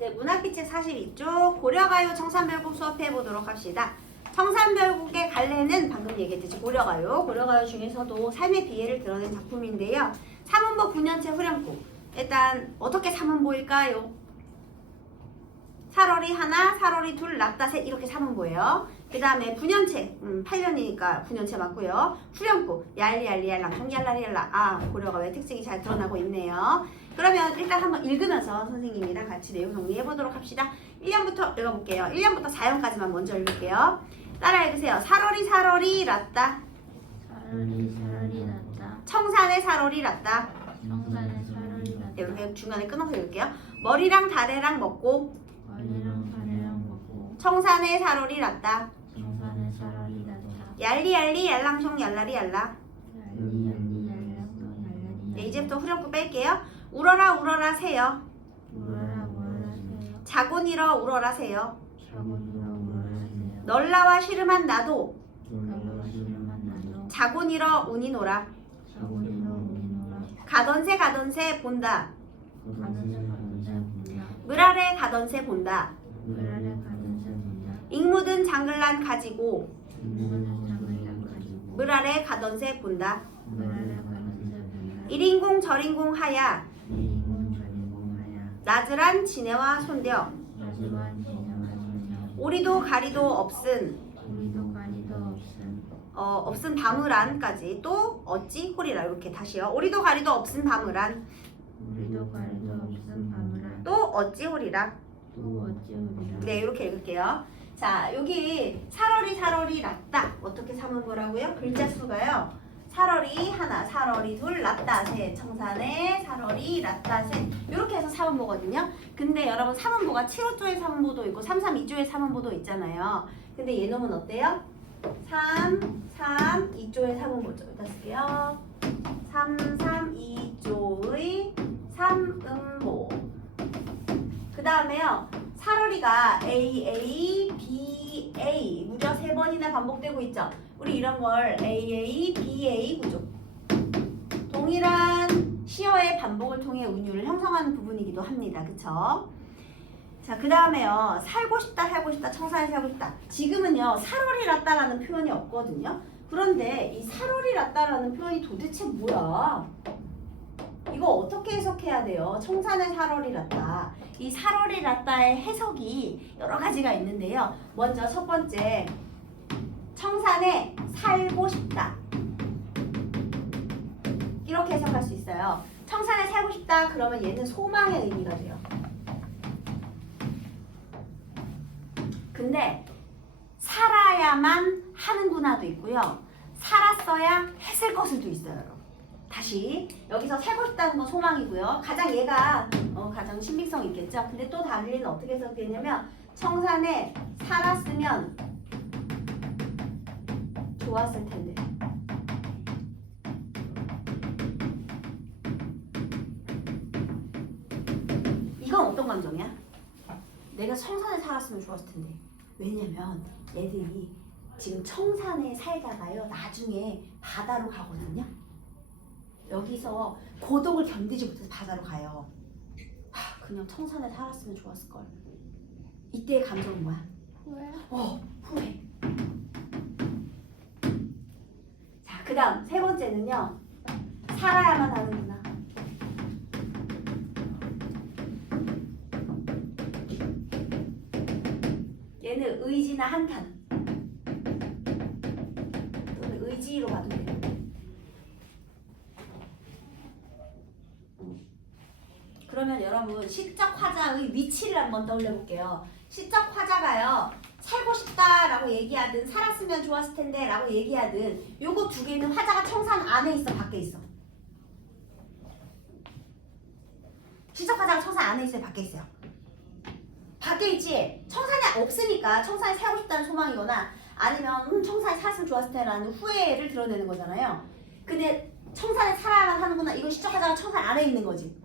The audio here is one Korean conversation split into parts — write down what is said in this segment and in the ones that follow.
네, 문학기책 42쪽 고려가요 청산별곡 수업해 보도록 합시다. 청산별곡의 갈래는 방금 얘기했듯이 고려가요. 고려가요 중에서도 삶의 비애를 드러낸 작품인데요. 삼음보 9년체 후렴구. 일단 어떻게 삼음보일까요? 살월이 하나, 살월이 둘, 낮다 셋 이렇게 삼음보예요. 그 다음에 9년체, 8년이니까 9년체 맞고요. 후렴구, 얄리얄리얄랑, 정얄라리얄라. 아, 고려가요의 특징이 잘 드러나고 있네요. 그러면 일단 한번 읽으면서 선생님이랑 같이 내용 정리해보도록 합시다. 1년부터 읽어볼게요. 1년부터 4년까지만 먼저 읽을게요. 따라 읽으세요. 살월이 났다. 살월이 났다. 청산의 살월이 났다. 청산의 살월이 났다. 이렇게 중간에 끊어서 읽을게요. 머리랑 다래랑 먹고 머리랑 다리랑 먹고 청산의 살월이 났다. 청산의 살월이 났다. 얄리얄리 얄랑숑 얄라리 얄라. 얄리얄리 얄랑숑 얄라리. 네, 이제부터 후렴구 뺄게요. 울어라 울어라 새여. 울어라 울어라 새여. 자곤일어 울어라 새여. 자곤일어 울어라 새여. 널라와 시름한 나도 놀라와 시름한 나도 자곤일어 운이노라. 자곤일어 우리노라. 가던새 본다. 가던새 본다. 물아래 가던새 본다. 물아래 가던새 본다. 익묻은 장글란 가지고 인문은 장을 가지고 물아래 가던새 본다. 물아래 가던새 본다. 일인공 절인공 하야. 일인공 절인공 하야. 나즈란 지네와 손대어. 나지와 지네와 소녀. 오리도 가리도 없은 우리도 가리도 없음. 없은 바무란까지 또 어찌 호리라 이렇게 다시요. 오리도 가리도 없은 바무란 우리도 가리도 없음 바무라. 또 어찌 호리라. 또 어찌 우리라. 네, 이렇게 읽을게요. 자, 여기 살월이 났다. 어떻게 삼은 거라고요? 글자 수가요. 살월이 하나, 살월이 둘, 났다 셋. 청산에 살월이 났다 셋. 이렇게 해서 삼음보거든요. 근데 여러분 삼음보가 7호조의 삼음보도 있고 332조의 삼음보도 있잖아요. 근데 얘놈은 어때요? 332조의 삼음보죠. 여기다 쓸게요. 332조의 삼음보. 그 다음에요. 살월이가 A, B, A 무려 3번이나 반복되고 있죠. 우리 이런 걸 A, B, A 구조. 동일한 시어의 반복을 통해 운율을 형성하는 부분이기도 합니다. 그쵸? 자, 그 다음에요. 살고 싶다, 청산에 살고 싶다. 지금은요, 살월이 났다라는 표현이 없거든요. 그런데 이 살월이 났다라는 표현이 도대체 뭐야? 이거 어떻게 해석해야 돼요? 청산의 살월이 났다. 이 살월이 났다의 해석이 여러 가지가 있는데요. 먼저 첫 번째, 청산에 살고 싶다. 이렇게 해석할 수 있어요. 청산에 살고 싶다 그러면 얘는 소망의 의미가 돼요. 근데 살아야만 하는구나도 있고요. 살았어야 했을 것을도 있어요. 여러분. 다시 여기서 살고 싶다는 건 소망이고요. 가장 얘가 가장 신빙성 있겠죠. 근데 또 다른 얘는 어떻게 해석되냐면 청산에 살았으면 좋았을 텐데. 이건 어떤 감정이야? 내가 청산에 살았으면 좋았을 텐데. 왜냐면 얘들이 지금 청산에 살다가요 나중에 바다로 가거든요. 여기서 고독을 견디지 못해서 바다로 가요. 그냥 청산에 살았으면 좋았을걸. 이때의 감정은 뭐야? 후회? 후회. 자, 그 다음 세 번째는요. 살아야만 하는구나. 얘는 의지나 한탄. 또는 의지로 봐도 돼요. 그러면 여러분 시적 화자의 위치를 한번 떠올려 볼게요. 시적 화자가요. 살고 싶다라고 얘기하든 살았으면 좋았을 텐데 라고 얘기하든 요거 두 개는 화자가 청산 안에 있어 밖에 있어? 시적 화자가 청산 안에 있어요 밖에 있어요? 밖에 있지. 청산이 없으니까 청산에 살고 싶다는 소망이거나 아니면 청산에 살았으면 좋았을 텐데라는 후회를 드러내는 거잖아요. 근데 청산에 살아야만 하는구나. 이건 시적 화자가 청산 안에 있는 거지.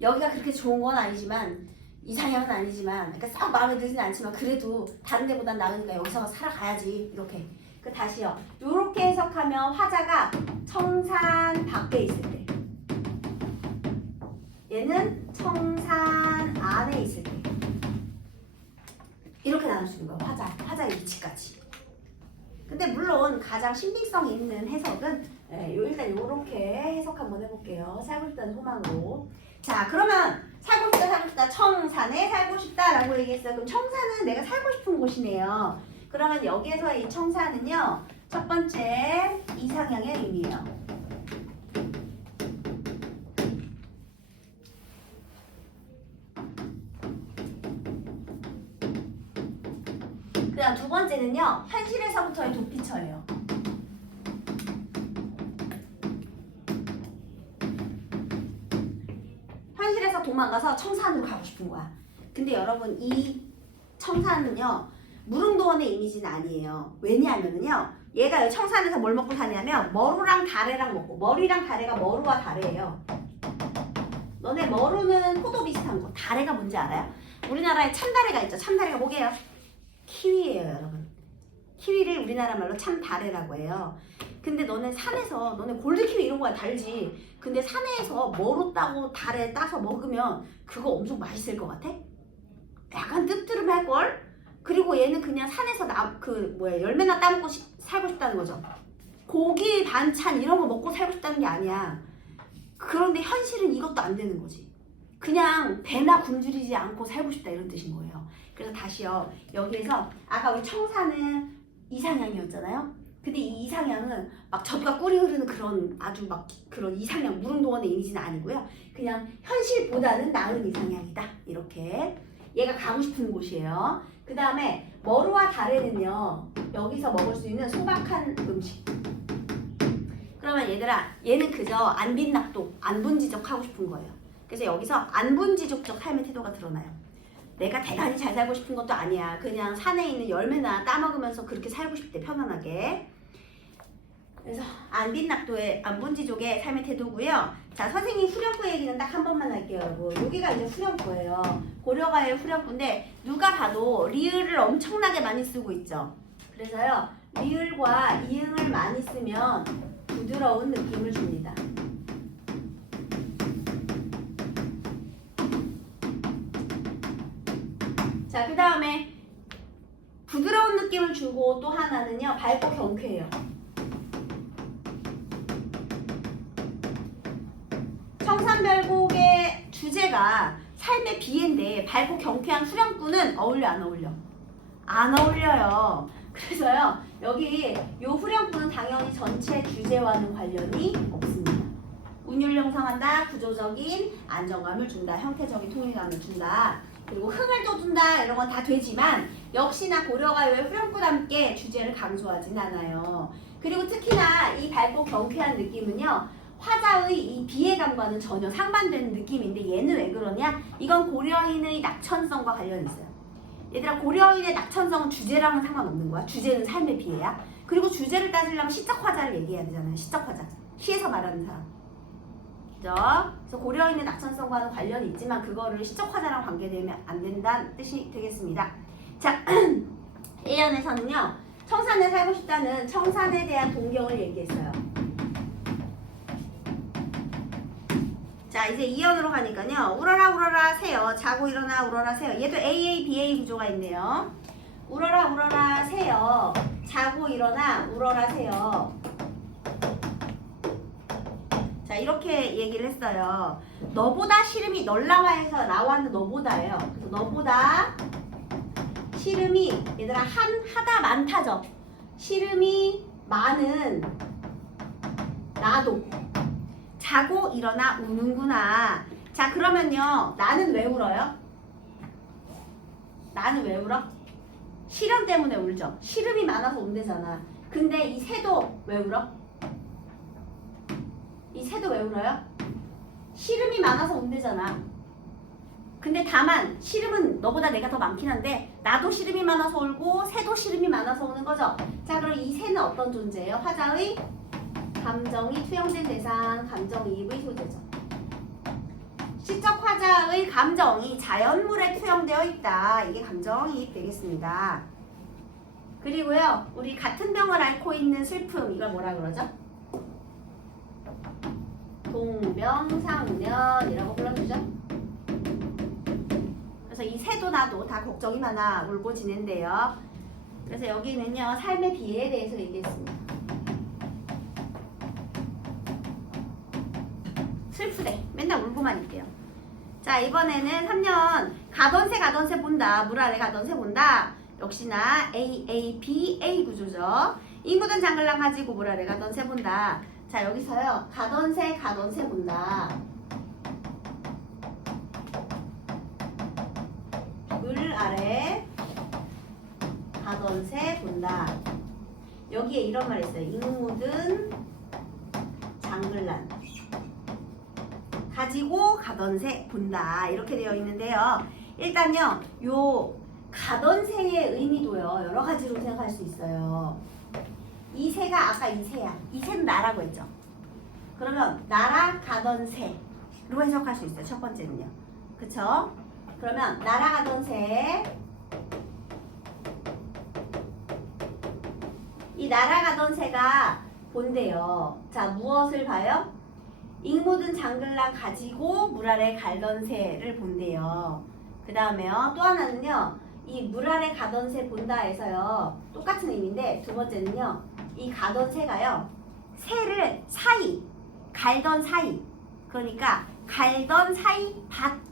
여기가 그렇게 좋은 건 아니지만 이상형은 아니지만 그러니까 싹 마음에 들진 않지만 그래도 다른 데보단 나으니까 여기서 살아가야지 이렇게. 그 다시요. 이렇게 해석하면 화자가 청산 밖에 있을 때 얘는 청산 안에 있을 때 나타날 수 있는 거야. 화자의 위치까지. 근데 물론 가장 신빙성 있는 해석은 일단 이렇게 해석 한번 해볼게요. 살고 싶다는 소망으로. 자, 그러면 살고 싶다 청산에 살고 싶다라고 얘기했어요. 그럼 청산은 내가 살고 싶은 곳이네요. 그러면 여기에서 이 청산은요, 첫 번째 이상향의 의미예요. 그다음 두 번째는요, 현실에서부터의 도피처예요. 현실에서 도망가서 청산으로 가고 싶은 거야. 근데 여러분, 이 청산은요, 무릉도원의 이미지는 아니에요. 왜냐하면요, 얘가 청산에서 뭘 먹고 사냐면 머루랑 다래랑 먹고, 머리랑 다래가 머루와 다래예요. 너네 머루는 포도 비슷한 거, 다래가 뭔지 알아요? 우리나라에 참다래가 있죠. 참다래가 뭐게요? 키위예요, 여러분. 키위를 우리나라 말로 참다래라고 해요. 근데 너네 산에서, 너네 골드키위 이런 거야 달지. 근데 산에서 머루 따고 다래 따서 먹으면 그거 엄청 맛있을 것 같아? 약간 뜨뜨름할걸? 그리고 얘는 그냥 산에서 열매나 따먹고 살고 싶다는 거죠. 고기, 반찬 이런 거 먹고 살고 싶다는 게 아니야. 그런데 현실은 이것도 안 되는 거지. 그냥 배나 굶주리지 않고 살고 싶다 이런 뜻인 거예요. 그래서 다시요. 여기에서 아까 우리 청사는 이상향이었잖아요. 근데 이 이상향은 막 젖과 꿀이 흐르는 그런 아주 막 그런 이상향 무릉도원의 이미지는 아니고요. 그냥 현실보다는 나은 이상향이다. 이렇게 얘가 가고 싶은 곳이에요. 그 다음에 머루와 다래는요. 여기서 먹을 수 있는 소박한 음식. 그러면 얘들아, 얘는 그저 안빈낙도, 안분지족 하고 싶은 거예요. 그래서 여기서 안분지족적 삶의 태도가 드러나요. 내가 대단히 잘 살고 싶은 것도 아니야. 그냥 산에 있는 열매나 따먹으면서 그렇게 살고 싶대, 편안하게. 그래서 안빈낙도의 안분지족의 삶의 태도고요. 자, 선생님 후렴구 얘기는 딱 한 번만 할게요, 여러분. 여기가 이제 후렴구예요. 고려가의 후렴구인데 누가 봐도 리을을 엄청나게 많이 쓰고 있죠. 그래서요, 리을과 이응을 많이 쓰면 부드러운 느낌을 줍니다. 자, 그 다음에 부드러운 느낌을 주고 또 하나는요, 밝고 경쾌해요. 청산별곡의 주제가 삶의 비애인데 밝고 경쾌한 후렴구는 어울려 안 어울려? 안 어울려요. 그래서요, 여기 요 후렴구는 당연히 전체 주제와는 관련이 없습니다. 운율 형성한다, 구조적인 안정감을 준다, 형태적인 통일감을 준다, 그리고 흥을 돋운다, 이런 건 다 되지만 역시나 고려가요의 후렴구와 함께 주제를 강조하진 않아요. 그리고 특히나 이 밝고 경쾌한 느낌은요, 화자의 이 비애감과는 전혀 상반되는 느낌인데 얘는 왜 그러냐? 이건 고려인의 낙천성과 관련이 있어요. 얘들아, 고려인의 낙천성은 주제랑은 상관없는 거야. 주제는 삶의 비애야. 그리고 주제를 따지려면 시적 화자를 얘기해야 되잖아요. 시적 화자. 시에서 말하는 사람. 그죠? 그래서 고려인의 낙천성과는 관련이 있지만 그거를 시적 화자랑 관계되면 안 된다는 뜻이 되겠습니다. 자, 1연에서는요. 청산에 살고 싶다는 청산에 대한 동경을 얘기했어요. 자, 이제 2연으로 가니까요. 울어라 울어라 새요. 자고 일어나 울어라 새요. 얘도 AA, BA 구조가 있네요. 울어라 울어라 새요. 자고 일어나 울어라 새요. 자, 이렇게 얘기를 했어요. 너보다 시름이 널라와에서 라와는 너보다예요. 그래서 너보다 시름이 얘들아 하다 많다죠. 시름이 많은 나도 자고 일어나 우는구나. 자, 그러면요, 나는 왜 울어요? 나는 왜 울어? 시름 때문에 울죠. 시름이 많아서 운대잖아. 근데 이 새도 왜 울어? 이 새도 왜 울어요? 시름이 많아서 운대잖아. 근데 다만 시름은 너보다 내가 더 많긴 한데 나도 시름이 많아서 울고 새도 시름이 많아서 우는 거죠. 자, 그럼 이 새는 어떤 존재예요? 화자의 감정이 투영된 대상, 감정이입의 소재죠. 시적 화자의 감정이 자연물에 투영되어 있다. 이게 감정이입 되겠습니다. 그리고요, 우리 같은 병을 앓고 있는 슬픔, 이걸 뭐라 그러죠? 동병상련이라고 불러주죠. 그래서 그래서 이 새도 나도 다 걱정이 많아 울고 지낸대요. 그래서 여기는요 삶의 비애에 대해서 얘기했습니다. 슬프대. 맨날 울고만 있대요. 자 이번에는 3년 가던 새 본다. 물 아래 가던 새 본다. 역시나 A 구조죠. 이 묻은 장글랑 가지고 물 아래 가던 새 본다. 자 여기서요 가던 새 본다. 물 아래 가던 새 본다. 여기에 이런 말 있어요. 잉묻은 장글란 가지고 가던 새 본다. 이렇게 되어 있는데요. 일단요 요 가던 새의 의미도요 여러 가지로 생각할 수 있어요. 이 새가 아까 이 새야. 이 새는 나라고 했죠. 그러면 날아가던 새로 해석할 수 있어요. 첫 번째는요. 그쵸? 그러면 날아가던 새. 이 날아가던 새가 본대요. 자, 무엇을 봐요? 잉묻은 장글랑 가지고 물 아래 갈던 새를 본대요. 그 다음에요. 또 하나는요. 이 물 아래 가던 새 본다에서요. 똑같은 의미인데 두 번째는요. 이 가던 새가요. 새를 사이, 갈던 사이. 그러니까 갈던 사이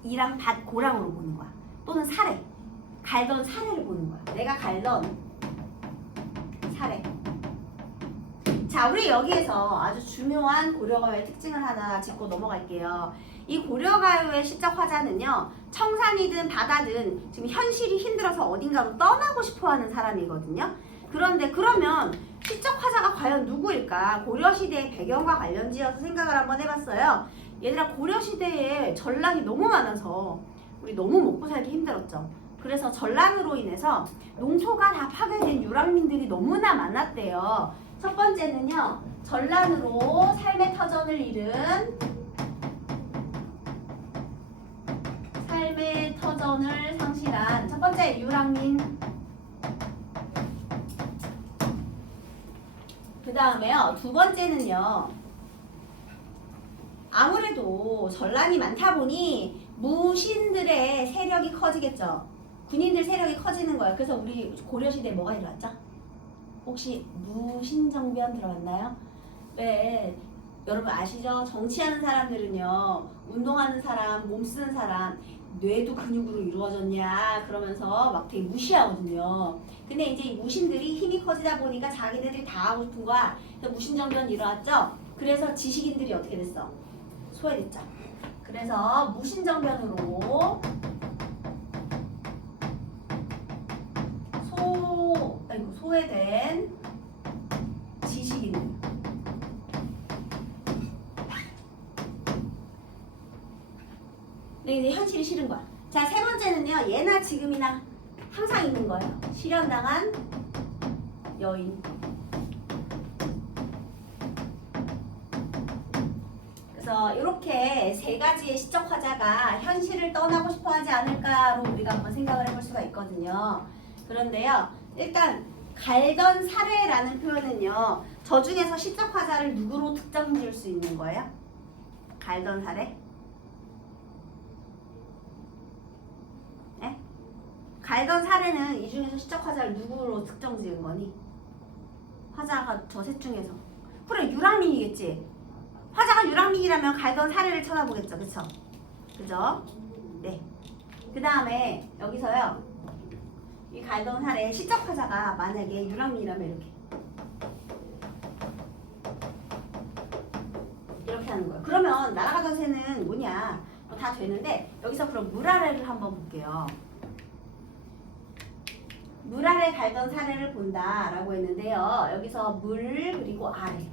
밭이랑 밭고랑으로 보는 거야. 또는 사례. 갈던 사례를 보는 거야. 내가 갈던 사례. 자, 우리 여기에서 아주 중요한 고려가요의 특징을 하나 짚고 넘어갈게요. 이 고려가요의 시적 화자는요, 청산이든 바다든 지금 현실이 힘들어서 어딘가로 떠나고 싶어 하는 사람이거든요. 그런데 그러면 시적 화자가 과연 누구일까? 고려시대의 배경과 관련지어서 생각을 한번 해봤어요. 얘들아, 고려시대에 전란이 너무 많아서 우리 너무 먹고 살기 힘들었죠. 그래서 전란으로 인해서 농소가 다 파괴된 유랑민들이 너무나 많았대요. 첫 번째는요, 전란으로 삶의 터전을 잃은 삶의 터전을 상실한 첫 번째 유랑민. 그 다음에요, 두 번째는요, 아무래도 전란이 많다 보니 무신들의 세력이 커지겠죠. 군인들 세력이 커지는 거예요. 그래서 우리 고려시대에 뭐가 일어났죠? 혹시 무신정변 들어봤나요? 왜 여러분 아시죠? 정치하는 사람들은요, 운동하는 사람, 몸 쓰는 사람, 뇌도 근육으로 이루어졌냐 그러면서 막 되게 무시하거든요. 근데 이제 이 무신들이 힘이 커지다 보니까 자기네들이 다 하고 싶은 거야. 그래서 무신정변이 일어났죠. 그래서 지식인들이 어떻게 됐어? 소외됐죠. 그래서 무신정변으로 소외된 지식인들. 네, 이제 현실이 싫은 거야. 자, 세 번째는요. 예나 지금이나 항상 있는 거예요. 실현당한 여인. 그래서 이렇게 세 가지의 시적 화자가 현실을 떠나고 싶어 하지 않을까로 우리가 한번 생각을 해볼 수가 있거든요. 그런데요. 일단 갈던 사례라는 표현은요. 저 중에서 시적 화자를 누구로 특정 지을 수 있는 거예요? 갈던 사례? 네? 갈던 사례는 이 중에서 시적 화자를 누구로 특정 지은 거니? 화자가 저 셋 중에서. 그래, 유랑민이겠지. 화자가 유랑민이라면 갈던 사례를 쳐다보겠죠. 그쵸? 그죠? 네. 그 다음에 여기서요. 이 갈던 사례 시적 화자가 만약에 유랑민이라면 이렇게 하는 거예요. 그러면 날아가던 새는 뭐냐? 뭐 다 되는데 여기서 그럼 물 아래를 한번 볼게요. 물 아래 갈던 사례를 본다라고 했는데요. 여기서 물 그리고 아래.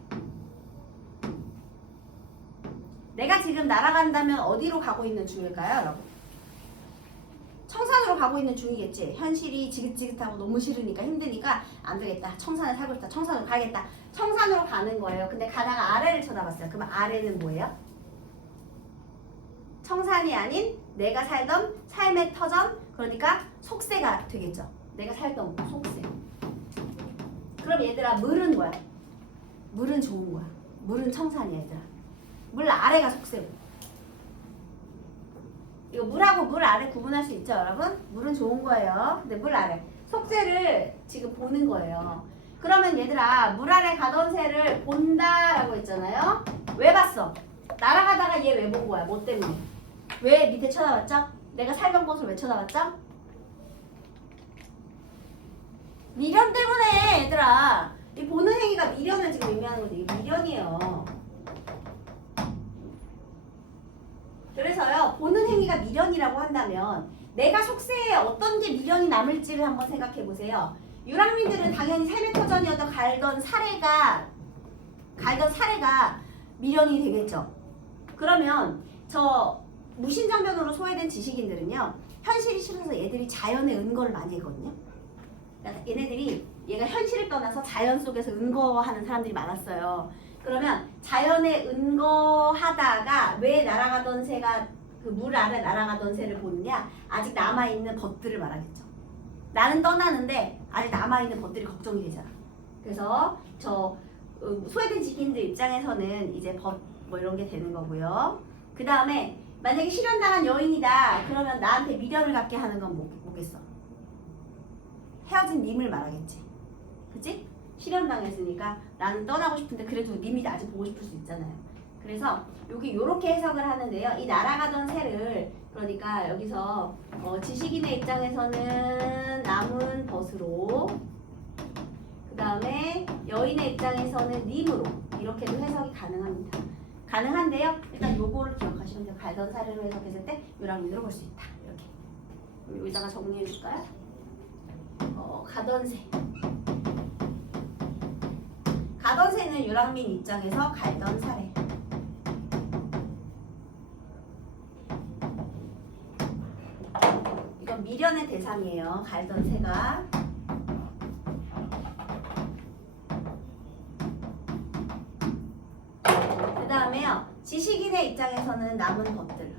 내가 지금 날아간다면 어디로 가고 있는 중일까요, 여러분? 청산으로 가고 있는 중이겠지. 현실이 지긋지긋하고 너무 싫으니까 힘드니까 안 되겠다. 청산에 살고 싶다. 청산으로 가야겠다. 청산으로 가는 거예요. 근데 가다가 아래를 쳐다봤어요. 그러면 아래는 뭐예요? 청산이 아닌 내가 살던 삶의 터전, 그러니까 속세가 되겠죠. 내가 살던 속세. 그럼 얘들아, 물은 뭐야? 물은 좋은 거야. 물은 청산이야, 얘들아. 물 아래가 속세고. 이거 물하고 물 아래 구분할 수 있죠, 여러분? 물은 좋은 거예요. 근데 물 아래 속새를 지금 보는 거예요. 그러면 얘들아, 물 아래 가던 새를 본다라고 했잖아요. 왜 봤어? 날아가다가 얘 왜 본 거야? 뭐 때문에? 왜 밑에 쳐다봤죠? 내가 살던 곳을 왜 쳐다봤죠? 미련 때문에 얘들아. 이 보는 행위가 미련을 지금 의미하는 건데 이게 미련이에요. 그래서요, 보는 행위가 미련이라고 한다면 내가 속세에 어떤 게 미련이 남을지를 한번 생각해 보세요. 유랑민들은 당연히 삶의 터전이어도 갈던 사례가 미련이 되겠죠. 그러면 저 무신장변으로 소외된 지식인들은요, 현실이 싫어서 얘들이 자연에 은거를 많이 했거든요. 그러니까 얘가 현실을 떠나서 자연 속에서 은거하는 사람들이 많았어요. 그러면 자연에 은거하다가 왜 날아가던 새가 그 물 아래 날아가던 새를 보느냐? 아직 남아있는 벗들을 말하겠죠. 나는 떠나는데 아직 남아있는 벗들이 걱정이 되잖아. 그래서 저 소외된 지식인들 입장에서는 이제 벗 뭐 이런 게 되는 거고요. 그 다음에 만약에 실현당한 여인이다. 그러면 나한테 미련을 갖게 하는 건 뭐겠어? 헤어진 님을 말하겠지. 그치? 실현당했으니까 나는 떠나고 싶은데 그래도 님이 아직 보고 싶을 수 있잖아요. 그래서 여기 요렇게 해석을 하는데요. 이 날아가던 새를 그러니까 여기서 지식인의 입장에서는 남은 벗으로, 그 다음에 여인의 입장에서는 님으로 이렇게도 해석이 가능합니다. 가능한데요. 일단 요거를 기억하시면 돼요. 갈던 사례로 해석했을 때 유랑민으로 볼 수 있다. 이렇게. 그럼 여기다가 정리해 줄까요? 가던 새. 가던 새는 유랑민 입장에서 갈던 사례. 이건 미련의 대상이에요. 갈던 새가. 그 다음에요. 지식인의 입장에서는 남은 것들.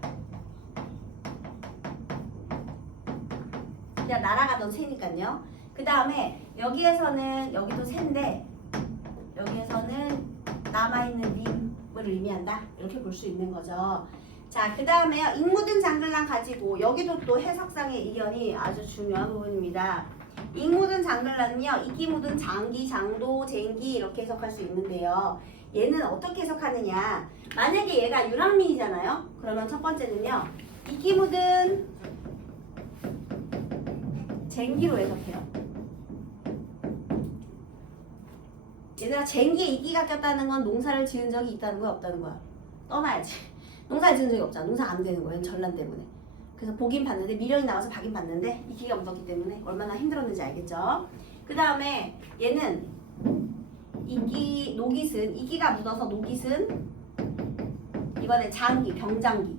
그냥 날아가던 새니까요. 그 다음에 여기에서는 여기도 새인데 여기에서는 남아있는 님을 의미한다. 이렇게 볼 수 있는 거죠. 자, 그 다음에요. 잉 묻은 장글랑 가지고 여기도 또 해석상의 이견이 아주 중요한 부분입니다. 잉 묻은 장글란은요. 이끼 묻은 장기, 장도, 쟁기 이렇게 해석할 수 있는데요. 얘는 어떻게 해석하느냐. 만약에 얘가 유랑민이잖아요. 그러면 첫 번째는요. 이끼 묻은 쟁기로 해석해요. 얘들아, 쟁기에 이끼가 꼈다는 건 농사를 지은 적이 있다는 거야, 없다는 거야? 떠나야지. 농사를 지은 적이 없잖아. 농사 안 되는 거예요. 전란 때문에. 그래서 보긴 봤는데 미련이 나와서 박긴 봤는데 이끼가 묻었기 때문에 얼마나 힘들었는지 알겠죠? 그 다음에 얘는 이끼, 녹잇은 이끼가 묻어서 녹잇은 이번에 장기, 병장기.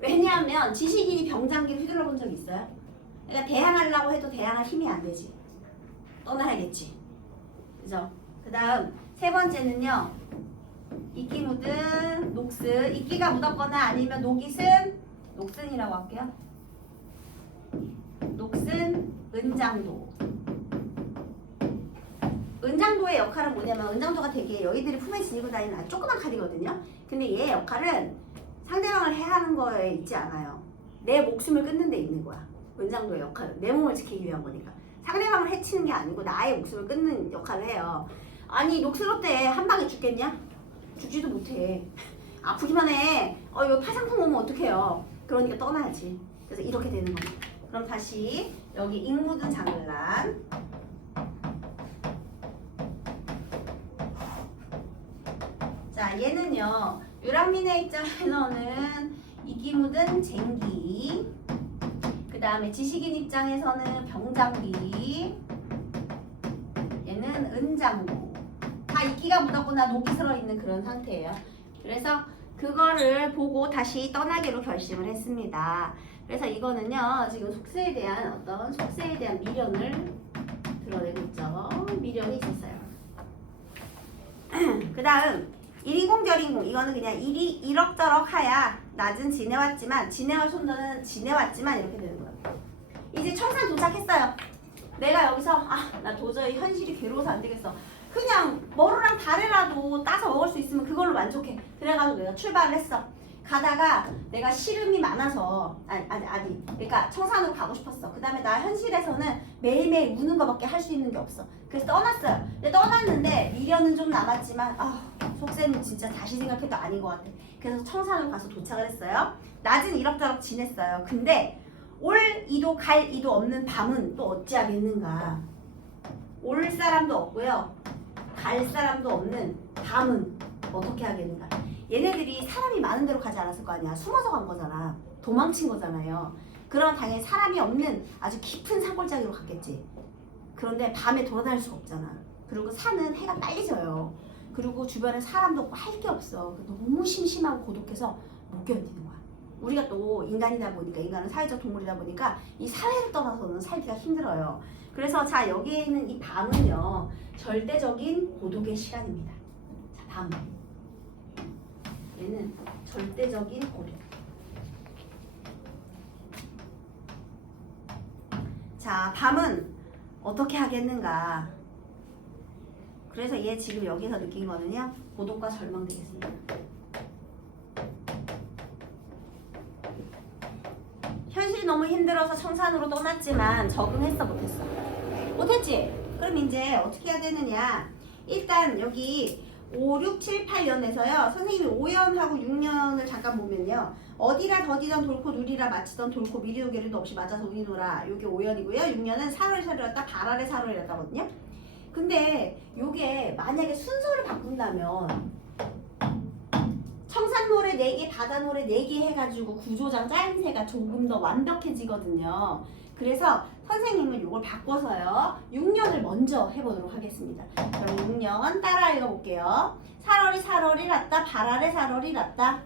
왜냐하면 지식인이 병장기를 휘둘러 본 적이 있어요? 그러니까 대항하려고 해도 대항할 힘이 안 되지. 떠나야겠지. 그죠? 그 다음 세 번째는요. 이끼 묻은 녹슨. 이끼가 묻었거나 아니면 녹잇은 녹슨이라고 할게요. 녹슨, 은장도. 은장도의 역할은 뭐냐면 은장도가 되게 여의들이 품에 지니고 다니는 아주 조그만 칼이거든요. 근데 얘의 역할은 상대방을 해하는 거에 있지 않아요. 내 목숨을 끊는 데 있는 거야. 은장도의 역할은 내 몸을 지키기 위한 거니까. 상대방을 해치는 게 아니고 나의 목숨을 끊는 역할을 해요. 아니 녹슬었대. 한 방에 죽겠냐? 죽지도 못해. 아프기만 해. 이거 파상풍 오면 어떡해요. 그러니까 떠나야지. 그래서 이렇게 되는 겁니다. 그럼 다시 여기 잉 묻은 장글란. 자, 얘는요. 유랑민의 입장에서는 이끼 묻은 쟁기. 그 다음에 지식인 입장에서는 병장기. 얘는 은장도. 다 이끼가 묻었거나 녹이 슬어 있는 그런 상태예요. 그래서 그거를 보고 다시 떠나기로 결심을 했습니다. 그래서 이거는요. 지금 속세에 대한 미련을 드러내고 있죠. 미련이 있었어요. 그 다음 일인공 이거는 그냥 이럭저럭 하야 낮은 지내왔지만 이렇게 되는 거예요. 이제 청산 도착했어요. 내가 여기서 나 도저히 현실이 괴로워서 안 되겠어. 그냥 머루랑 다래라도 따서 먹을 수 있으면 그걸로 만족해. 그래가지고 내가 출발을 했어. 가다가 내가 시름이 많아서 아니 그러니까 청산으로 가고 싶었어. 그 다음에 나 현실에서는 매일매일 우는 거밖에 할 수 있는 게 없어. 그래서 떠났어요. 근데 떠났는데 미련은 좀 남았지만 속세는 진짜 다시 생각해도 아닌 것 같아. 그래서 청산으로 가서 도착을 했어요. 낮은 이럭저럭 지냈어요. 근데 올 이도 갈 이도 없는 밤은 또 어찌하겠는가. 올 사람도 없고요. 갈 사람도 없는 밤은 어떻게 하겠는가. 얘네들이 사람이 많은 데로 가지 않았을 거 아니야. 숨어서 간 거잖아. 도망친 거잖아요. 그럼 당연히 사람이 없는 아주 깊은 산골짜기로 갔겠지. 그런데 밤에 돌아다닐 수가 없잖아. 그리고 산은 해가 빨리 져요. 그리고 주변에 사람도 없고 할 게 없어. 너무 심심하고 고독해서 못 견디는 거야. 우리가 또 인간이다 보니까, 인간은 사회적 동물이다 보니까 이 사회를 떠나서는 살기가 힘들어요. 그래서 자, 여기에 있는 이 밤은요, 절대적인 고독의 시간입니다. 자, 밤. 얘는 절대적인 고독. 자, 밤은 어떻게 하겠는가. 그래서 얘 지금 여기서 느낀 거는요, 고독과 절망 되겠습니다. 현실이 너무 힘들어서 청산으로 떠났지만 적응했어, 못했어? 못했지? 그럼 이제 어떻게 해야 되느냐. 일단 여기 5, 6, 7, 8년에서요. 선생님이 5년하고 6년을 잠깐 보면요. 어디라 더디던 돌코 누리라 마치던 돌코 미리도 게리도 없이 맞아서 운이 놀아. 요게 5년이고요. 6년은 사월에 사월이었다 발아래 사월이었다거든요. 근데 요게 만약에 순서를 바꾼다면 청산노래 4개, 바다노래 4개 해가지고 구조장 짜임새가 조금 더 완벽해지거든요. 그래서 선생님은 이걸 바꿔서요. 6년을 먼저 해보도록 하겠습니다. 그럼 6년 따라 읽어볼게요. 살월이 살월이 났다, 발아래 살월이 났다.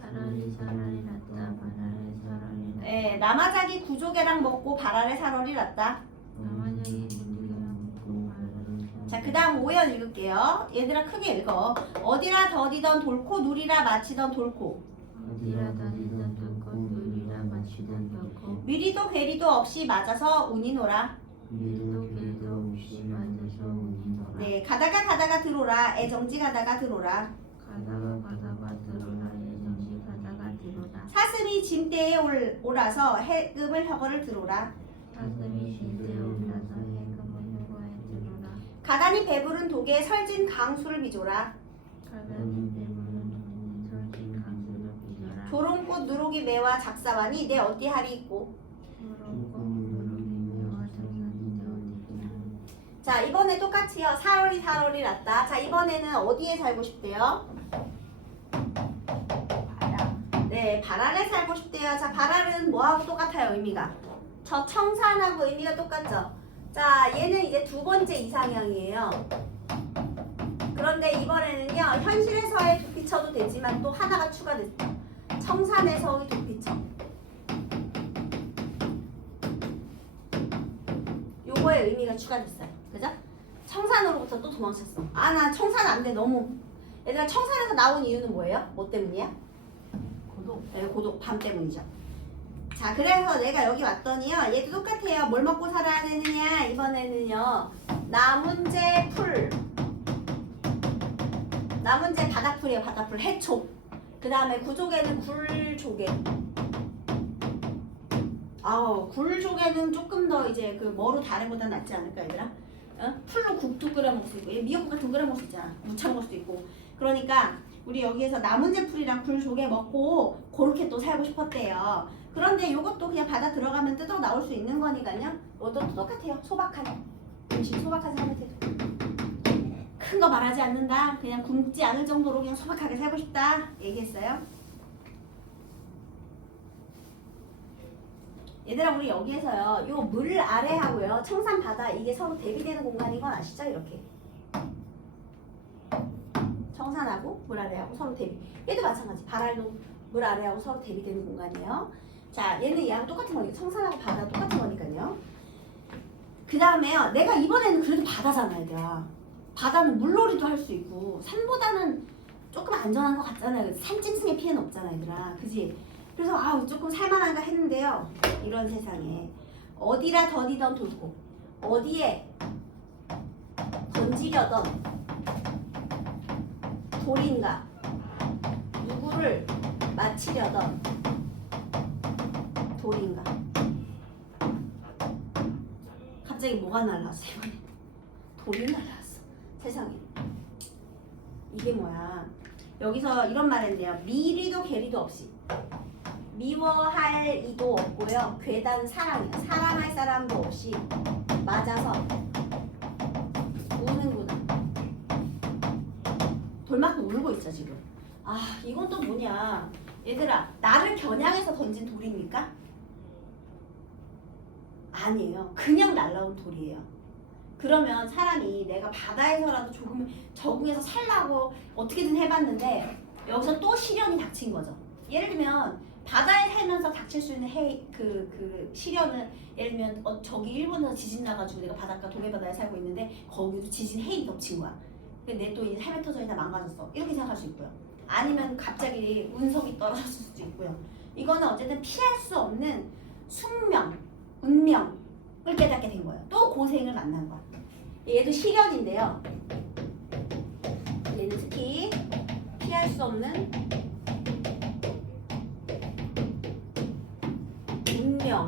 사라리 사라리 났다 바라리 사라리 났다. 네, 나마자기 구조개랑 먹고 발아래 살월이 났다. 나만에게 문제랑 먹고 바라리 사라리. 자, 그 다음 5연 읽을게요. 얘들아 크게 읽어. 어디라 더디던 돌코, 누리라 마치던 돌코. 어디라 다니던 돌고 누리라 마치던 돌고 미리도 괴리도 없이 맞아서 운이 놀아. 밀도 길도 없이 맞아서 운이 놀아. 네, 가다가 들어라. 애정지 가다가 들어라. 가다가 들어라 예정시 가다가 들어라. 사슴이 짐대에 올라서 해금을 혀거를 들어라. 사슴이 실대 올라서 해금을 혀거에 들어라. 가다니 배부른 독에 설진 강수를 미조라. 가다니 배부른 돈이 설진 강수를 빚어라. 조롱꽃 누룩이 매와 작사하니 내 어디하리 있고. 서럽고 누룩이 매와 장난이 되어지기는. 자, 이번에 똑같이요. 살월이 났다. 자, 이번에는 어디에 살고 싶대요? 네, 발알에 살고 싶대요. 자, 발알은 뭐하고 똑같아요, 의미가? 저 청산하고 의미가 똑같죠? 자, 얘는 이제 두 번째 이상형이에요. 그런데 이번에는요, 현실에서의 도피처도 되지만 또 하나가 추가됐죠. 청산에서의 도피처. 요거의 의미가 추가됐어요. 그죠? 청산으로부터 또 도망쳤어. 아, 나 청산 안 돼. 너무. 얘들아, 청산에서 나온 이유는 뭐예요? 뭐 때문이야? 고독. 네, 고독. 밤 때문이죠. 자, 그래서 내가 여기 왔더니요. 얘도 똑같아요. 뭘 먹고 살아야 되느냐? 이번에는요. 나문재 풀. 나문재 바닥풀이에요. 바닥풀. 해초. 그 다음에 구조개는 굴조개. 아우, 굴조개는 조금 더 이제 그 뭐로 다른 거보다 낫지 않을까, 얘들아? 어? 풀로 국도 끓여 먹을 수 있고, 얘 미역국 같은 거 끓여 먹을 수 있잖아. 무쳐 먹을 수도 있고. 그러니까 우리 여기에서 나문재 풀이랑 굴조개 먹고 그렇게 또 살고 싶었대요. 그런데 이것도 그냥 바다 들어가면 뜯어 나올 수 있는 거니까요. 이것도 똑같아요. 소박한 음식, 소박한 삶을 큰 거 말하지 않는다. 그냥 굶지 않을 정도로 그냥 소박하게 살고 싶다. 얘기했어요. 얘들아, 우리 여기에서요. 요 물 아래하고요. 청산 바다 이게 서로 대비되는 공간인 건 아시죠? 이렇게. 청산하고 물 아래하고 서로 대비. 얘도 마찬가지. 발알도 물 아래하고 서로 대비되는 공간이에요. 자, 얘는 얘랑 똑같은 거니까 청산하고 바다 똑같은 거니까요. 그 다음에요. 내가 이번에는 그래도 바다잖아, 얘들아. 바다는 물놀이도 할 수 있고 산보다는 조금 안전한 것 같잖아요. 산짐승의 피해는 없잖아, 얘들아. 그지? 그래서 아, 조금 살만한가 했는데요. 이런 세상에 어디라 더디던 돌고 어디에 던지려던 돌인가 누구를 맞히려던 돌인가. 갑자기 뭐가 날라왔어 이번에. 돌이 날라왔어. 세상에. 이게 뭐야. 여기서 이런 말 했네요. 미리도 괴리도 없이. 미워할 이도 없고요. 괴단 사랑이야. 사랑할 사람도 없이 맞아서 우는구나. 돌만큼 울고 있어 지금. 아 이건 또 뭐냐. 얘들아 나를 겨냥해서 던진 돌입니까? 아니에요. 그냥 날라온 돌이에요. 그러면 사람이 내가 바다에서라도 조금 적응해서 살라고 어떻게든 해봤는데 여기서 또 시련이 닥친 거죠. 예를 들면 바다에 살면서 닥칠 수 있는 그 시련은 예를 들면 저기 일본에서 지진 나가지고 내가 바닷가 동해바다에 살고 있는데 거기도 지진 해일이 덮친 거야. 근데 내 또 이 삶의 터전이 다 망가졌어. 이렇게 생각할 수 있고요. 아니면 갑자기 운석이 떨어졌을 수도 있고요. 이거는 어쨌든 피할 수 없는 숙명, 운명을 깨닫게 된 거예요. 또 고생을 만난 거야. 얘도 시련인데요. 얘는 특히 피할 수 없는 운명에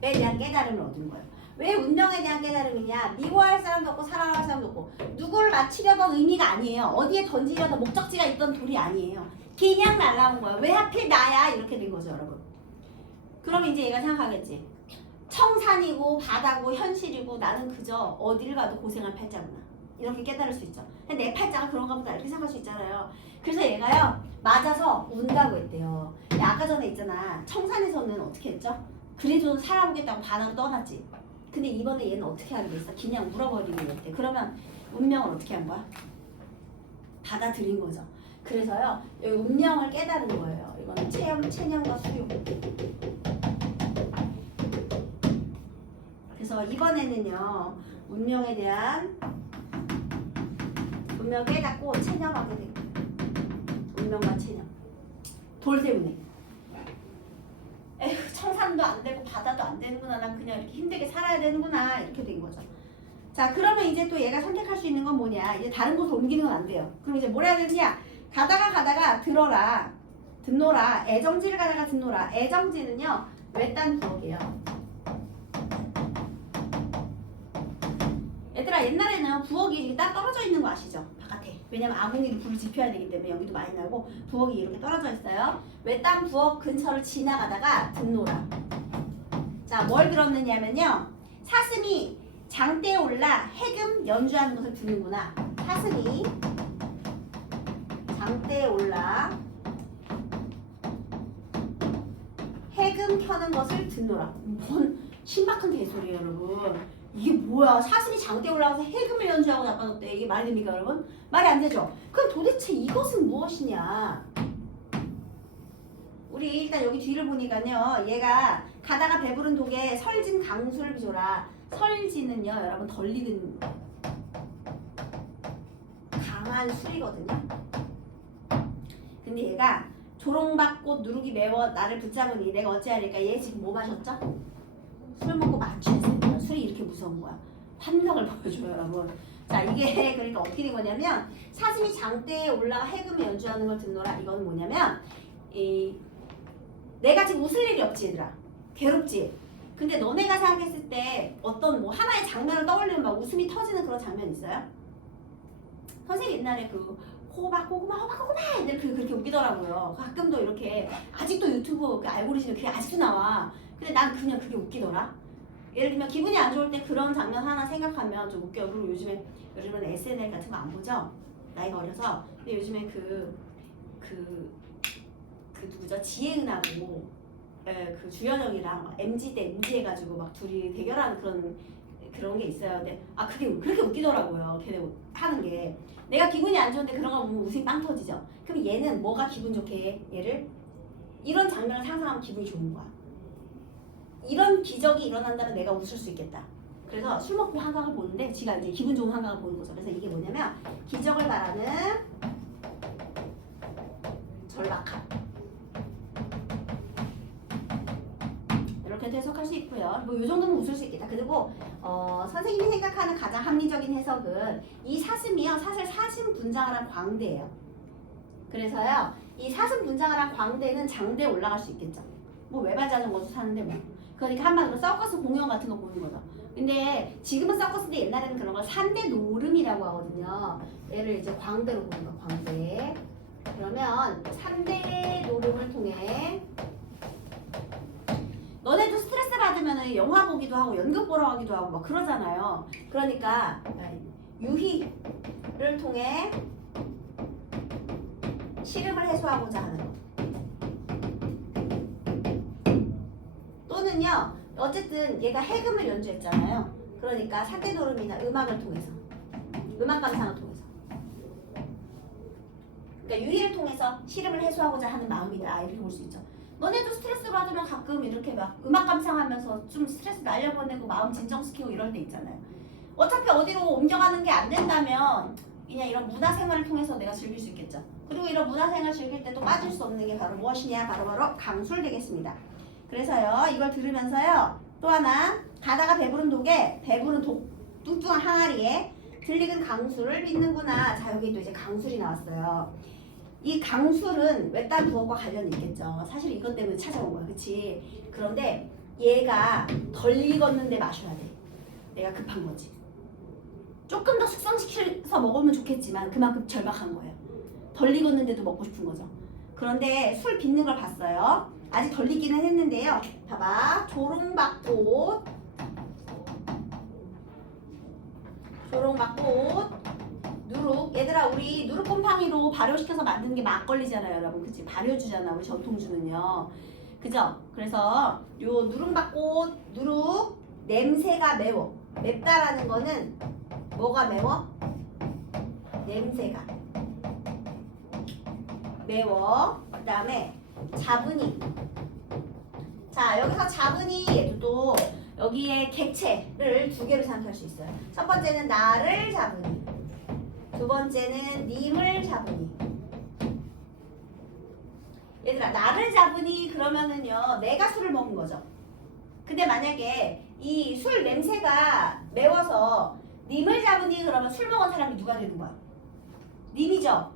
대한 깨달음을 얻은 거예요. 왜 운명에 대한 깨달음이냐? 미워할 사람도 없고 사랑할 사람도 없고 누구를 맞추려던 의미가 아니에요. 어디에 던지려던 목적지가 있던 돌이 아니에요. 그냥 날라온 거예요. 왜 하필 나야? 이렇게 된 거죠, 여러분. 그럼 이제 얘가 생각하겠지. 청산이고 바다고 현실이고 나는 그저 어디를 가도 고생할 팔자구나. 이렇게 깨달을 수 있죠. 근데 내 팔자가 그런가 보다 이렇게 생각할 수 있잖아요. 그래서 얘가요. 맞아서 운다고 했대요. 아까 전에 있잖아. 청산에서는 어떻게 했죠? 그래도 살아보겠다고 바다로 떠났지. 근데 이번에 얘는 어떻게 하게 됐어? 그냥 울어버리게 됐대. 그러면 운명을 어떻게 한 거야? 받아들인 거죠. 그래서요. 여기 운명을 깨달은 거예요. 이거는 체념과 수용. 그래서 이번에는요. 운명에 대한 운명 깨닫고 체념하게 된 거예요. 운명과 체념. 돌 때문에. 에휴 청산도 안 되고 바다도 안 되는구나. 난 그냥 이렇게 힘들게 살아야 되는구나. 이렇게 된 거죠. 자 그러면 이제 또 얘가 선택할 수 있는 건 뭐냐. 이제 다른 곳으로 옮기는 건 안 돼요. 그럼 이제 뭘 해야 되느냐. 가다가 들어라. 듣노라. 애정지를 가다가 듣노라. 애정지는요. 외딴 부엌이에요. 얘들아 옛날에는 부엌이 이렇게 딱 떨어져 있는 거 아시죠? 바깥에. 왜냐면 아궁이를 불을 지펴야 되기 때문에 여기도 많이 나고 부엌이 이렇게 떨어져 있어요. 외딴 부엌 근처를 지나가다가 듣노라. 자, 뭘 들었느냐면요. 사슴이 장대에 올라 해금 연주하는 것을 듣는구나. 사슴이 장대에 올라 해금 켜는 것을 듣노라. 뭔 신박한 개소리예요, 여러분. 이게 뭐야? 사슴이 장대에 올라가서 해금을 연주하고 나빠졌대. 이게 말이 됩니까, 여러분? 말이 안 되죠? 그럼 도대체 이것은 무엇이냐? 우리 일단 여기 뒤를 보니까요. 얘가 가다가 배부른 독에 설진 강수를 비줘라. 설진은요, 여러분 덜리는 강한 술이거든요. 근데 얘가 조롱받고 누룩이 매워 나를 붙잡으니 내가 어찌하리까. 얘 지금 뭐 마셨죠? 술 먹고 마취했어요. 술이 이렇게 무서운 거야. 환각을 보여줘요, 여러분. 자, 이게 그러니까 어떻게 된 거냐면 사슴이 장대에 올라가 해금을 연주하는 걸 듣노라. 이건 뭐냐면 내가 지금 웃을 일이 없지, 얘들아. 괴롭지. 근데 너네가 생각했을 때 어떤 뭐 하나의 장면을 떠올리면 막 웃음이 터지는 그런 장면 있어요? 선생님 옛날에 그 호박 고구마 애들 그렇게 웃기더라고요. 가끔도 이렇게 아직도 유튜브 그 알고리즘에 그게 아직도 나와. 근데 난 그냥 그게 웃기더라. 예를 들면 기분이 안 좋을 때 그런 장면 하나 생각하면 좀 웃겨요. 그리고 요즘은 SNL 같은 거 안 보죠? 나이가 어려서. 근데 요즘에 그 누구죠? 지혜은하고 그 주연영이랑 MG 대 MG 해가지고 막 둘이 대결하는 그런 게 있어요. 근데 그게 그렇게 웃기더라고요. 걔네 하는 게. 내가 기분이 안 좋은데 그런 거 보면 웃음이 빵 터지죠. 그럼 얘는 뭐가 기분 좋게 해? 얘를 이런 장면을 상상하면 기분이 좋은 거야. 이런 기적이 일어난다면 내가 웃을 수 있겠다. 그래서 술 먹고 한강을 보는데 지가 이제 기분 좋은 한강을 보는 거죠. 그래서 이게 뭐냐면 기적을 바라는 절박함. 이렇게 해석할 수 있고요. 뭐 이 정도면 웃을 수 있겠다. 그리고 선생님이 생각하는 가장 합리적인 해석은 이 사슴이요. 사실 사슴 분장을 한 광대예요. 그래서요, 이 사슴 분장을 광대는 장대에 올라갈 수 있겠죠. 뭐 외발 자전거도 사는데 뭐. 그러니까 한마디로 서커스 공연 같은 거 보는 거죠. 근데 지금은 서커스인데 옛날에는 그런 걸 산대 노름이라고 하거든요. 얘를 이제 광대로 보는 거, 광대. 그러면 산대 노름을 통해 너네도 스트레스 받으면 영화 보기도 하고 연극 보러 가기도 하고 막 그러잖아요. 그러니까 유희를 통해 시름을 해소하고자 하는 거. 또는요, 어쨌든 얘가 해금을 연주했잖아요. 그러니까 산대노름이나 음악을 통해서, 음악 감상을 통해서, 그러니까 유희를 통해서 시름을 해소하고자 하는 마음이다, 이렇게 볼 수 있죠. 너네도 스트레스 받으면 가끔 이렇게 막 음악 감상하면서 좀 스트레스 날려보내고 마음 진정시키고 이럴 때 있잖아요. 어차피 어디로 옮겨가는 게 안 된다면 그냥 이런 문화생활을 통해서 내가 즐길 수 있겠죠. 그리고 이런 문화생활 즐길 때 또 빠질 수 없는 게 바로 무엇이냐? 바로 강술 되겠습니다. 그래서요, 이걸 들으면서요, 또 하나, 가다가 배부른 독에, 배부른 독, 뚱뚱한 항아리에 들리는 강술을 믿는구나. 자, 여기 또 이제 강술이 나왔어요. 이 강술은 외딴 부엌과 관련이 있겠죠. 사실 이것 때문에 찾아온 거야, 그치? 그런데 얘가 덜 익었는데 마셔야 돼. 내가 급한 거지. 조금 더 숙성시켜서 먹으면 좋겠지만 그만큼 절박한 거예요. 덜 익었는데도 먹고 싶은 거죠. 그런데 술 빚는 걸 봤어요. 아직 덜 익기는 했는데요. 봐봐. 조롱박꽃, 누룩. 얘들아, 우리 누룩곰팡이로 발효시켜서 만드는 게 막걸리잖아요, 여러분. 그치? 발효주잖아, 우리 전통주는요. 그죠? 그래서 요 누룩박꽃, 누룩, 냄새가 매워. 맵다라는 거는 뭐가 매워? 냄새가 매워. 그 다음에 자분이. 자, 여기서 자분이 얘도 또 여기에 객체를 두 개로 생각할 수 있어요. 첫 번째는 나를 자분이, 두 번째는 님을 자분이. 얘들아, 나를 자분이 그러면은요, 내가 술을 먹은 거죠. 근데 만약에 이 술 냄새가 매워서 님을 자분이 그러면 술 먹은 사람이 누가 되는 거야? 님이죠.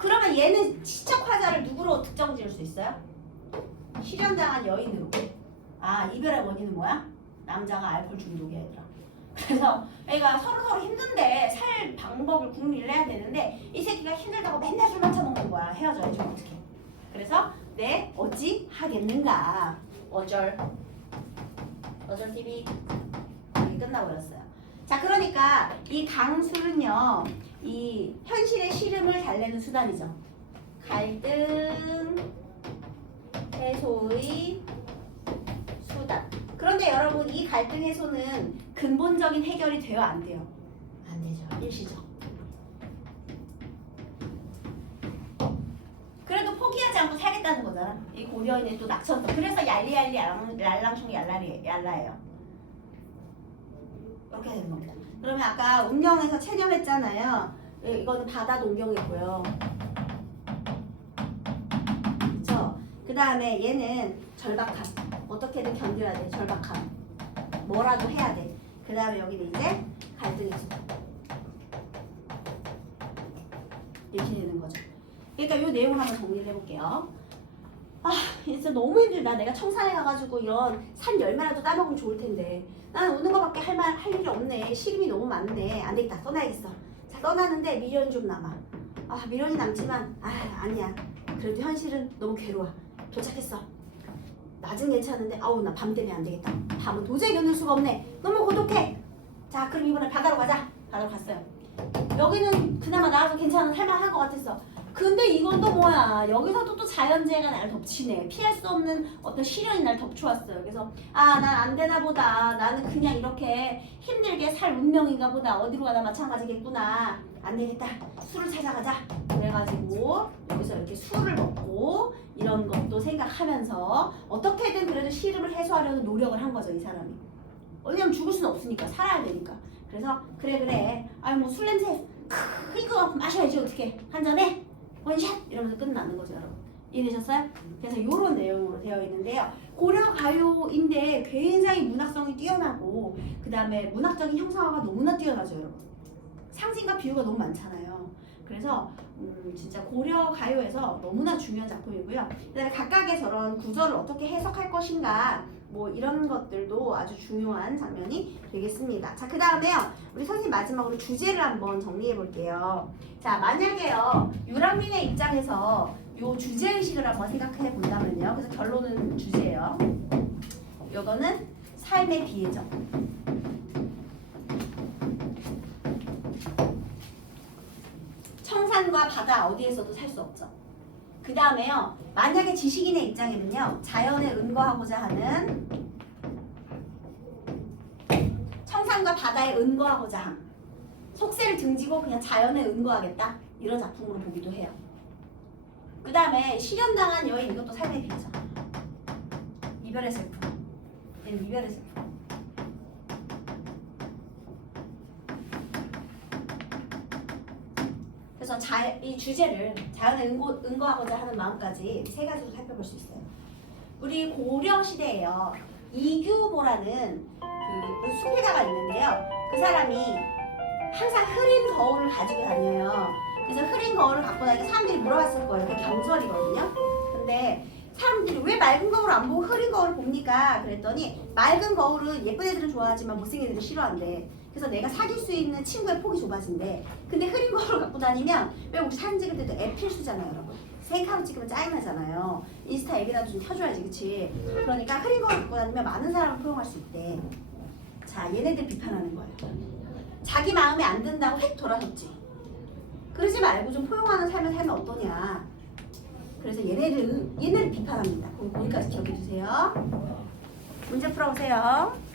그러면 얘는 시적 화자를 누구로 특정 지을 수 있어요? 실현당한 여인으로. 아, 이별의 원인은 뭐야? 남자가 알코올 중독이야, 얘들아. 그래서 애가 서로 힘든데 살 방법을 궁리를 해야 되는데 이 새끼가 힘들다고 맨날 술만 처먹는 거야. 헤어져야지 어떡해. 그래서 어찌 하겠는가. 어쩔 TV 여기 끝나버렸어요. 자, 그러니까 이 강술은요, 이 현실의 시름을 달래는 수단이죠. 갈등 해소의 수단. 그런데 여러분, 이 갈등 해소는 근본적인 해결이 돼요, 안 돼요? 안 되죠. 일시적. 그래도 포기하지 않고 살겠다는 거잖아. 이 고려인의 또 낙천성. 그래서 얄리얄리 랄랑숑 얄라예요. 이렇게 되는 겁니다. 그러면 아까 운명에서 체념했잖아요. 이거는 바다 동경이고요. 그렇죠? 그 다음에 얘는 절박함. 어떻게든 견뎌야 돼. 절박함. 뭐라도 해야 돼. 그 다음에 여기는 이제 갈등이죠. 이렇게 되는 거죠. 그러니까 이 내용을 한번 정리를 해볼게요. 아, 진짜 너무 힘들다. 내가 청산에 가가지고 이런 산 열매라도 따먹으면 좋을 텐데 나는 우는 거밖에 할 일이 없네. 시름이 너무 많네. 안 되겠다. 떠나야겠어. 자, 떠나는데 미련이 좀 남아. 아, 미련이 남지만 아니야. 그래도 현실은 너무 괴로워. 도착했어. 낮은 괜찮은데 아우, 나 밤 때문에 안 되겠다. 밤은 도저히 견딜 수가 없네. 너무 고독해. 자, 그럼 이번에 바다로 가자. 바다로 갔어요. 여기는 그나마 나와서 괜찮은 할만한 것 같았어. 근데 이건 또 뭐야? 여기서도 또 자연재해가 날 덮치네. 피할 수 없는 어떤 시련이 날 덮쳐왔어요. 그래서 난 안 되나 보다. 나는 그냥 이렇게 힘들게 살 운명인가 보다. 어디로 가나 마찬가지겠구나. 안 되겠다. 술을 찾아가자. 그래가지고 여기서 이렇게 술을 먹고 이런 것도 생각하면서 어떻게든 그래도 시름을 해소하려는 노력을 한 거죠, 이 사람이. 왜냐면 죽을 수는 없으니까. 살아야 되니까. 그래서 그래. 아유, 뭐 술 냄새 이거 마셔야지. 어떻게 한 잔에 원샷 이러면서 끝나는 거죠, 여러분. 이해되셨어요? 그래서 이런 내용으로 되어 있는데요. 고려 가요인데 굉장히 문학성이 뛰어나고 그 다음에 문학적인 형상화가 너무나 뛰어나죠, 여러분. 상징과 비유가 너무 많잖아요. 그래서 진짜 고려 가요에서 너무나 중요한 작품이고요. 그다음에 각각의 저런 구절을 어떻게 해석할 것인가 뭐 이런 것들도 아주 중요한 장면이 되겠습니다. 자, 그 다음에요. 우리 선생님 마지막으로 주제를 한번 정리해 볼게요. 자, 만약에요. 유랑민의 입장에서 요 주제의식을 한번 생각해 본다면요. 그래서 결론은 주제예요. 요거는 삶의 비애죠. 청산과 바다 어디에서도 살 수 없죠. 그 다음에요. 만약에 지식인의 입장에는요. 자연에 은거하고자 하는 청산과 바다에 은거하고자 함. 속세를 등지고 그냥 자연에 은거하겠다. 이런 작품으로 보기도 해요. 그 다음에 실현당한 여인 이것도 삶의 비애죠. 이별의 슬픔. 얘는 이별의 슬픔. 그래서 이 주제를 자연에 은거하고자 하는 마음까지 세 가지로 살펴볼 수 있어요. 우리 고려 시대에요. 이규보라는 그 수필가가 있는데요. 그 사람이 항상 흐린 거울을 가지고 다녀요. 그래서 흐린 거울을 갖고 다니니까 사람들이 물어봤을 거예요. 그게 경설이거든요. 근데 사람들이 왜 맑은 거울 안 보고 흐린 거울을 봅니까? 그랬더니 맑은 거울은 예쁜 애들은 좋아하지만 못생긴 애들은 싫어한대. 그래서 내가 사귈 수 있는 친구의 폭이 좁아진대. 근데 흐린 거울을 갖고 다니면 왜 우리 사진 찍을 때도 앱 필수잖아요, 여러분. 셀카로 찍으면 짜증나잖아요. 인스타 앱이라도 좀 켜줘야지, 그치? 그러니까 흐린 거울을 갖고 다니면 많은 사람을 포용할 수 있대. 자, 얘네들 비판하는 거예요. 자기 마음에 안 든다고 획 돌아섰지. 그러지 말고 좀 포용하는 삶을 살면 어떠냐. 그래서 얘네를 비판합니다. 거기까지 기억해 주세요. 문제 풀어보세요.